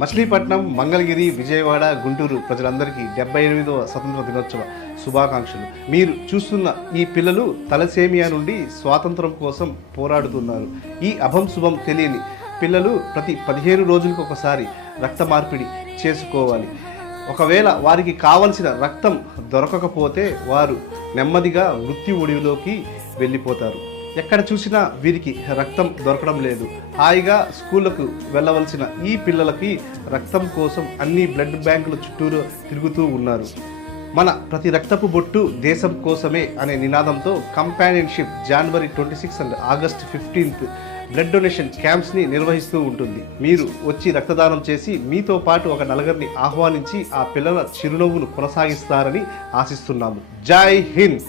మచిలీపట్నం, మంగళగిరి, విజయవాడ, గుంటూరు ప్రజలందరికీ 78వ స్వతంత్ర దినోత్సవ శుభాకాంక్షలు. మీరు చూస్తున్న ఈ పిల్లలు తలసేమియా నుండి స్వాతంత్రం కోసం పోరాడుతున్నారు. ఈ అభం శుభం తెలియని పిల్లలు ప్రతి 15 రోజులకు ఒకసారి రక్త మార్పిడి చేసుకోవాలి. ఒకవేళ వారికి కావలసిన రక్తం దొరకకపోతే వారు నెమ్మదిగా మృత్యు ఒడిలోకి వెళ్ళిపోతారు. ఎక్కడ చూసినా వీరికి రక్తం దొరకడం లేదు. హాయిగా స్కూళ్ళకు వెళ్ళవలసిన ఈ పిల్లలకి రక్తం కోసం అన్ని బ్లడ్ బ్యాంకుల చుట్టూరు తిరుగుతూ ఉన్నారు. మన ప్రతి రక్తపు బొట్టు దేశం కోసమే అనే నినాదంతో కంపానియన్షిప్ జనవరి 26 అండ్ ఆగస్ట్ 15 బ్లడ్ డొనేషన్ క్యాంప్స్ని నిర్వహిస్తూ ఉంటుంది. మీరు వచ్చి రక్తదానం చేసి మీతో పాటు ఒక నలుగురిని ఆహ్వానించి ఆ పిల్లల చిరునవ్వును కొనసాగిస్తారని ఆశిస్తున్నాము. జై హింద్.